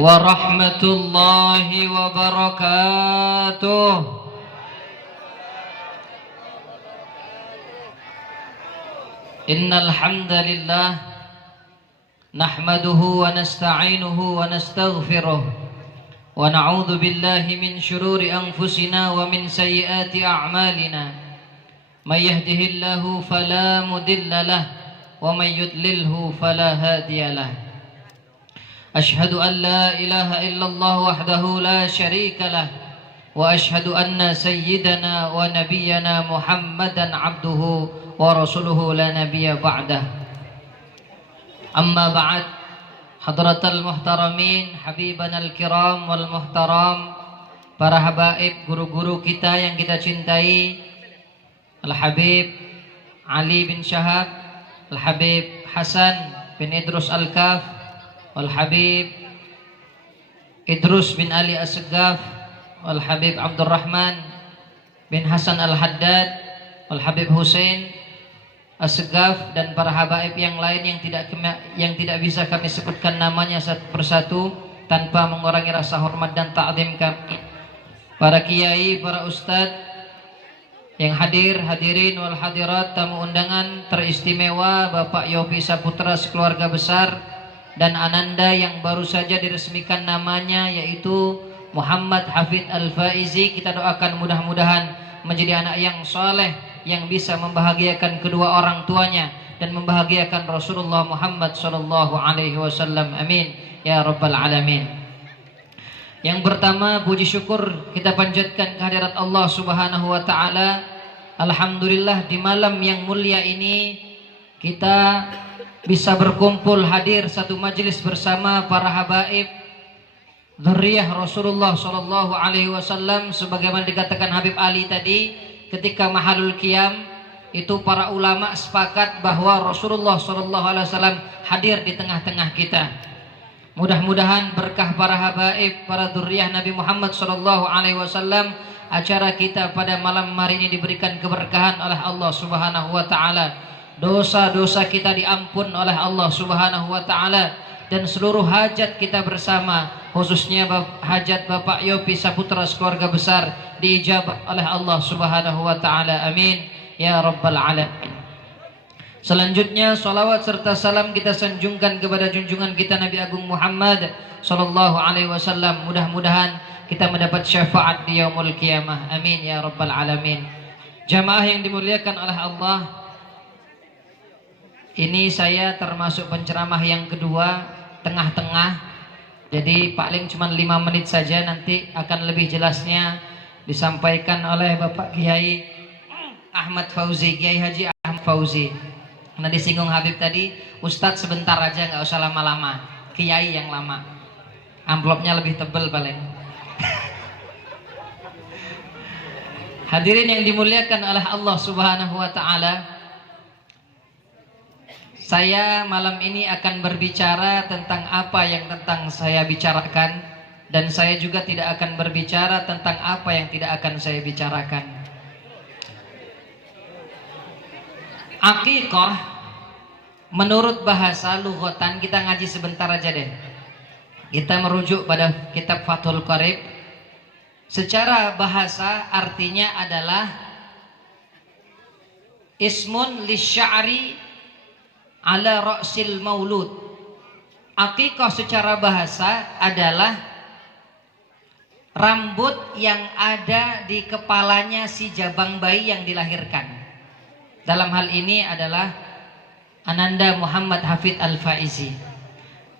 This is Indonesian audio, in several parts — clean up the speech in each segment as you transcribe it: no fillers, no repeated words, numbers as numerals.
warahmatullahi wabarakatuh. Innal hamdalillah nahmaduhu wa nasta'inuhu wa nastaghfiruh wa na'udzu billahi min shururi anfusina wa min sayyiati a'malina. May yahdihillahu fala mudilla lahu wa may yudlilhu fala hadiya lahu. Ashhadu an la ilaha illallah wahdahu la syarika lah wa ashhadu anna sayyidana wa nabiyyana Muhammadan abduhu wa rasuluhu la nabiyya ba'dah. Amma ba'd, hadratal muhtaramin, habibanal kiram wal muhtaram, para habaib, guru-guru kita yang kita cintai, Al-Habib Ali bin Syahab, Al-Habib Hasan bin Idrus Al-Kaf, Al-Habib Idrus bin Ali As-Segaf, Al-Habib Abdurrahman bin Hasan Al-Haddad, Al-Habib Hussein As-Segaf, dan para habaib yang lain yang tidak bisa kami sebutkan namanya satu persatu tanpa mengurangi rasa hormat dan ta'zim kami. Para kiai, para ustadz yang hadirin wal hadirat, tamu undangan teristimewa, Bapak Yopi Saputra sekeluarga besar, dan ananda yang baru saja diresmikan namanya yaitu Muhammad Hafid Al-Faizi. Kita doakan mudah-mudahan menjadi anak yang soleh, yang bisa membahagiakan kedua orang tuanya dan membahagiakan Rasulullah Muhammad sallallahu alaihi wasallam. Amin ya rabbal alamin. Yang pertama, puji syukur kita panjatkan kehadirat Allah Subhanahu wa taala. Alhamdulillah, di malam yang mulia ini kita bisa berkumpul hadir satu majelis bersama para habaib dzurriyyah Rasulullah sallallahu alaihi wasallam, sebagaimana dikatakan Habib Ali tadi ketika mahalul qiyam itu, para ulama sepakat bahwa Rasulullah sallallahu alaihi wasallam hadir di tengah-tengah kita. Mudah-mudahan berkah para habaib, para dzurriyyah Nabi Muhammad sallallahu alaihi wasallam, acara kita pada malam hari ini diberikan keberkahan oleh Allah Subhanahu wa taala. Dosa-dosa kita diampun oleh Allah Subhanahu wa taala, dan seluruh hajat kita bersama, khususnya hajat Bapak Yopi Saputra sekeluarga besar, diijabah oleh Allah Subhanahu wa taala. Amin ya rabbal alamin. Selanjutnya, salawat serta salam kita sanjungkan kepada junjungan kita Nabi Agung Muhammad sallallahu alaihi wasallam. Mudah-mudahan kita mendapat syafaat di yaumul qiyamah. Amin ya rabbal alamin. Jamaah yang dimuliakan oleh Allah, ini saya termasuk penceramah yang kedua, tengah-tengah. Jadi paling cuma 5 menit saja, nanti akan lebih jelasnya disampaikan oleh Bapak Kiai Ahmad Fauzi, Kiai Haji Ahmad Fauzi. Karena disinggung Habib tadi, Ustadz sebentar aja, nggak usah lama-lama, Kiai yang lama, amplopnya lebih tebal paling. Hadirin yang dimuliakan oleh Allah Subhanahu wa taala, saya malam ini akan berbicara tentang apa yang tentang saya bicarakan, dan saya juga tidak akan berbicara tentang apa yang tidak akan saya bicarakan. Aqiqah menurut bahasa lughatan, kita ngaji sebentar aja deh. Kita merujuk pada kitab Fathul Qarib. Secara bahasa artinya adalah ismun lisya'ri ala ra'sil maulud. Aqiqah secara bahasa adalah rambut yang ada di kepalanya si jabang bayi yang dilahirkan. Dalam hal ini adalah ananda Muhammad Hafid Al-Faizi.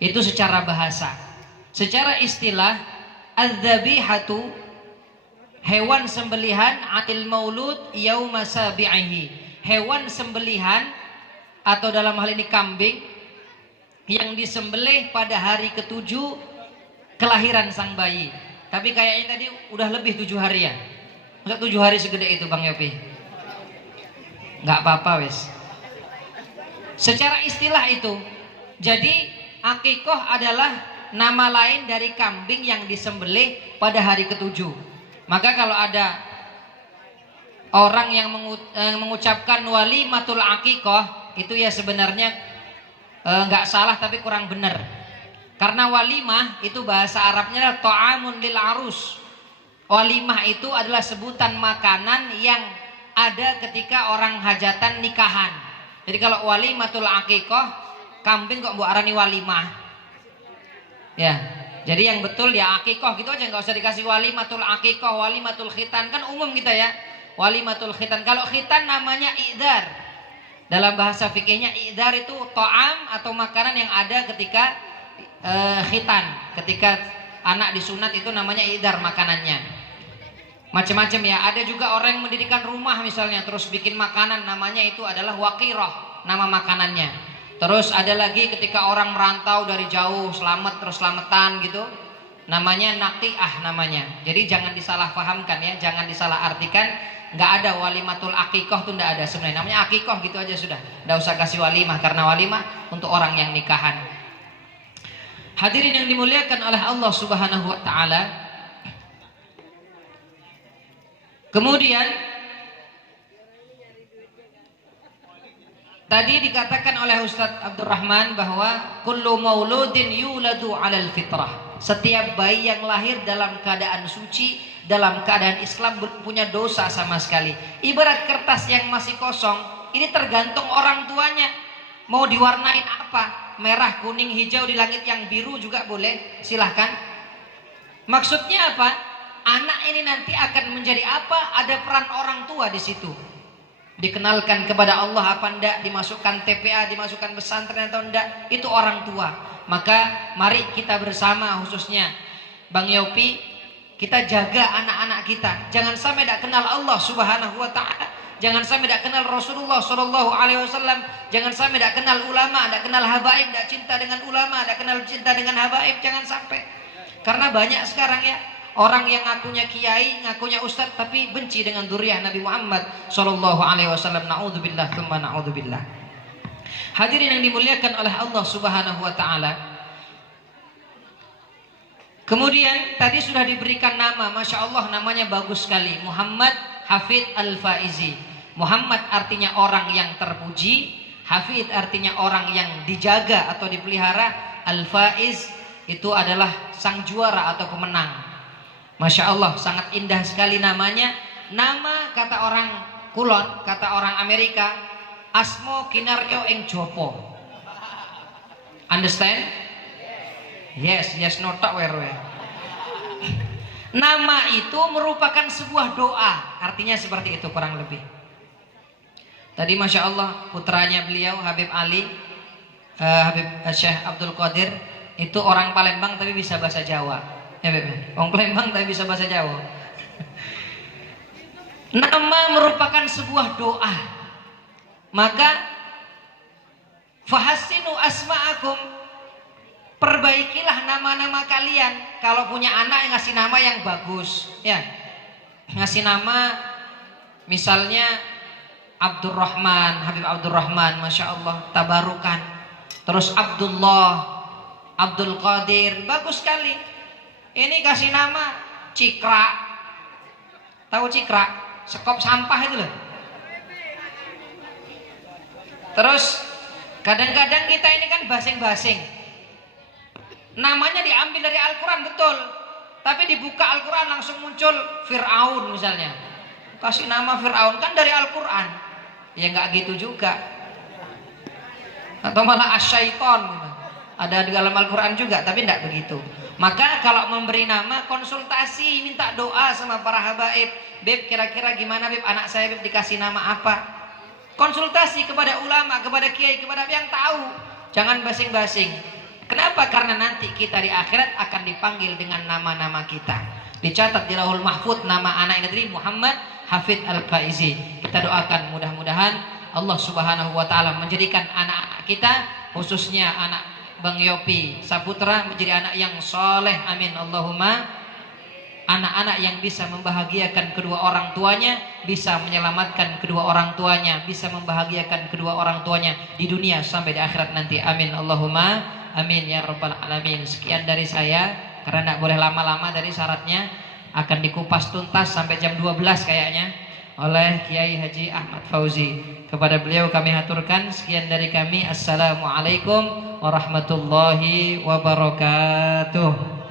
Itu secara bahasa. Secara istilah, adz-dzabihatu, hewan sembelihan, atil maulud yauma sabi'ihi, hewan sembelihan atau dalam hal ini kambing yang disembelih pada hari ke-7 kelahiran sang bayi. Tapi kayaknya tadi udah lebih 7 hari ya. Masa 7 hari segede itu Bang Yopi? Nggak apa-apa wes. Secara istilah itu. Jadi aqiqah adalah nama lain dari kambing yang disembelih pada hari ke-7. Maka kalau ada orang yang mengucapkan walimatul aqiqah, itu ya sebenarnya nggak salah tapi kurang benar. Karena walimah itu bahasa Arabnya adalah ta'amun lil arus. Walimah itu adalah sebutan makanan yang ada ketika orang hajatan nikahan. Jadi kalau walimatul aqiqah, kambing kok mbok arani walimah. Ya. Jadi yang betul ya aqiqah gitu aja, nggak usah dikasih walimatul aqiqah, walimatul khitan, kan umum kita ya. Walimatul khitan. Kalau khitan namanya i'dar. Dalam bahasa fikihnya i'dar itu ta'am atau makanan yang ada ketika khitan, ketika anak disunat itu namanya i'dar makanannya. Macam-macam ya. Ada juga orang yang mendirikan rumah misalnya terus bikin makanan, namanya itu adalah waqirah, nama makanannya. Terus ada lagi ketika orang merantau dari jauh, selamat terus selamatan gitu, namanya naqiah namanya. Jadi jangan disalahpahamkan ya, jangan disalah artikan. Nggak ada walimatul aqiqah tuh, nggak ada sebenarnya. Namanya aqiqah gitu aja sudah. Nggak usah kasih walimah, karena walimah untuk orang yang nikahan. Hadirin yang dimuliakan oleh Allah Subhanahu wa taala. Kemudian tadi dikatakan oleh Ustadz Abdurrahman bahwa kullu mauludin yuladu 'alal fitrah. Setiap bayi yang lahir dalam keadaan suci, dalam keadaan Islam, punya dosa sama sekali. Ibarat kertas yang masih kosong, ini tergantung orang tuanya mau diwarnain apa, merah, kuning, hijau, di langit yang biru juga boleh, silahkan. Maksudnya apa? Anak ini nanti akan menjadi apa? Ada peran orang tua di situ. Dikenalkan kepada Allah apa enggak, dimasukkan TPA, dimasukkan pesantren atau enggak, itu orang tua. Maka mari kita bersama, khususnya Bang Yopi, kita jaga anak-anak kita. Jangan sampai tidak kenal Allah Subhanahu wa taala. Jangan sampai tidak kenal Rasulullah Shallallahu alaihi wasallam. Jangan sampai tidak kenal ulama, tidak kenal habaib, tidak cinta dengan ulama, tidak kenal cinta dengan habaib. Jangan sampai. Karena banyak sekarang ya orang yang ngakunya kiai, ngakunya ustadz, tapi benci dengan dzurriyyah Nabi Muhammad Shallallahu alaihi wasallam. Naudzubillah, tsumma naudzubillah. Hadirin yang dimuliakan oleh Allah Subhanahu wa taala. Kemudian tadi sudah diberikan nama, Masya Allah, namanya bagus sekali, Muhammad Hafid Al-Faizi. Muhammad artinya orang yang terpuji, Hafid artinya orang yang dijaga atau dipelihara, Al-Faiz itu adalah sang juara atau pemenang. Masya Allah, sangat indah sekali namanya. Nama kata orang Kulon, kata orang Amerika, asmo kinaryo ing jopo. Understand? Yes, yes, notak werwe. Nama itu merupakan sebuah doa. Artinya seperti itu kurang lebih. Tadi Masya Allah, putranya beliau Habib Ali, Habib Syekh Abdul Qadir, itu orang Palembang tapi bisa bahasa Jawa. Ya, orang Palembang tapi bisa bahasa Jawa. Nama merupakan sebuah doa. Maka fahassinu asma'akum, perbaikilah nama-nama kalian. Kalau punya anak yang ngasih nama yang bagus, ya. Ngasih nama misalnya Abdurrahman, Habib Abdurrahman, Masya Allah, tabarukan. Terus Abdullah, Abdul Qadir, bagus sekali. Ini kasih nama Cikra. Tahu Cikra? Sekop sampah itu loh. Terus kadang-kadang kita ini kan basing-basing. Namanya diambil dari Al-Quran, betul. Tapi dibuka Al-Quran langsung muncul Fir'aun misalnya. Kasih nama Fir'aun, kan dari Al-Quran. Ya nggak gitu juga. Atau malah Asyaiton. Ada di dalam Al-Quran juga, tapi nggak begitu. Maka kalau memberi nama, konsultasi, minta doa sama para habaib. Beb, kira-kira gimana Beb, anak saya Beb dikasih nama apa? Konsultasi kepada ulama, kepada kiai, kepada yang tahu. Jangan basing-basing. Kenapa? Karena nanti kita di akhirat akan dipanggil dengan nama-nama kita. Dicatat di Lauhul Mahfuz nama anak ini Muhammad Hafid Al-Faizi. Kita doakan mudah-mudahan Allah Subhanahu wa taala menjadikan anak-anak kita, khususnya anak Bang Yopi Saputra, menjadi anak yang soleh. Amin Allahumma. Anak-anak yang bisa membahagiakan kedua orang tuanya, bisa menyelamatkan kedua orang tuanya, bisa membahagiakan kedua orang tuanya di dunia sampai di akhirat nanti. Amin Allahumma amin ya rabbal alamin. Sekian dari saya, karena tidak boleh lama-lama dari syaratnya, akan dikupas tuntas sampai jam 12 kayaknya. oleh Kiai Haji Ahmad Fauzi. Kepada beliau kami haturkan sekian dari kami. Assalamualaikum warahmatullahi wabarakatuh.